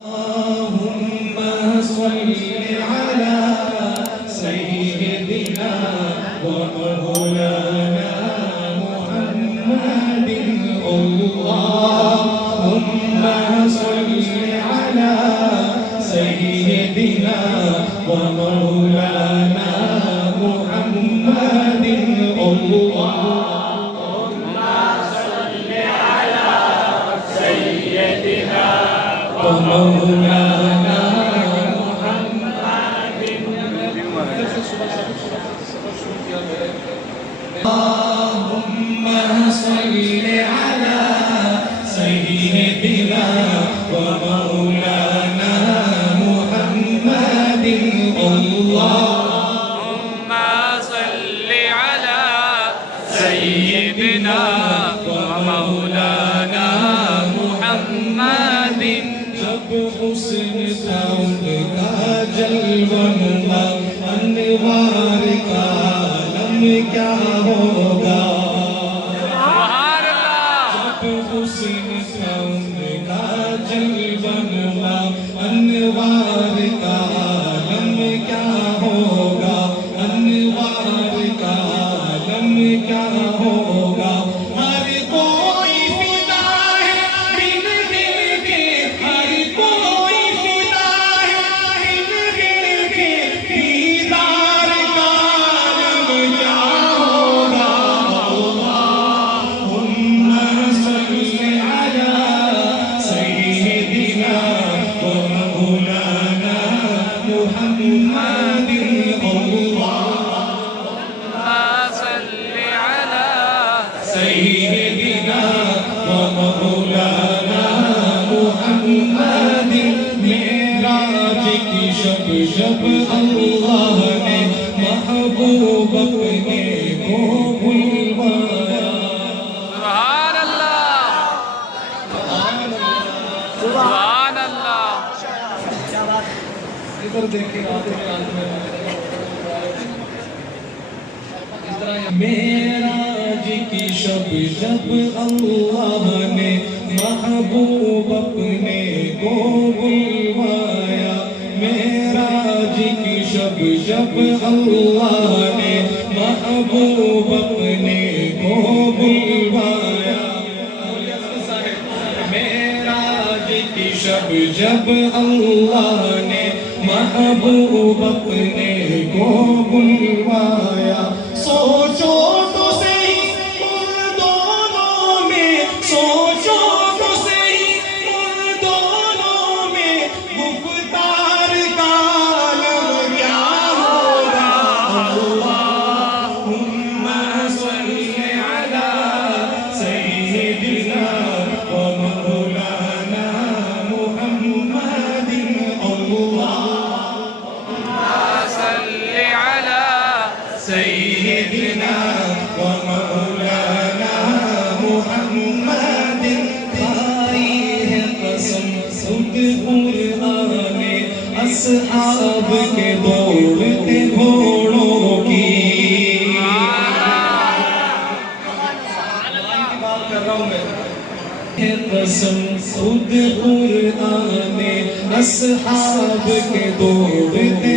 اللهم صل على سيدنا ومولانا محمد. اللهم صل على سيدنا ومولانا محمد. اللهم صل على سيدنا ومولانا محمد. اللهم صل على سيدنا ومولانا محمد. اللهم صل على سيدنا ومولانا محمد. جب حسن تھا ان کا جلوہ نما، انوار کا عالم کیا ہوگا. جب حسن تھا ان کا جلوہ نما، انوار کا عالم کیا ہوگا. انوار کا عالم کیا ہوگا. ہر کوئی فدا ہے بن دل کے، ہر کوئی فدا ہے بن دل کے. دیدار کا عالم کیا ہوگا. اللهم صل على سيدنا ومولانا محمد. سيدنا ومولانا محمد. معراج کی شب شب اللہ نے محبوب اپنے کو بلوایا. سبحان اللہ، سبحان اللہ. ادھر دیکھیں معراج کی شب جب اللہ نے محبوب اپنے کو بلوایا. معراج کی شب جب اللہ نے محبوب اپنے کو بلوایا. معراج کی شب جب اللہ نے محبوب اپنے کو بلوایا. سوچو تو صحیح ان دونوں میں، سوچو تو صحیح ان دونوں میں گفتار کا عالم کیا ہوگا. اللهم صل على سيدنا ومولانا محمد. صل على سيدنا ومولانا محمد. کھائی ہے قسم خود قرآن اصحاب کے دوڑتے گھوڑوں کی. بات کر رہا ہوں میں. ہے قسم خود قرآن اصحاب کے دوڑتے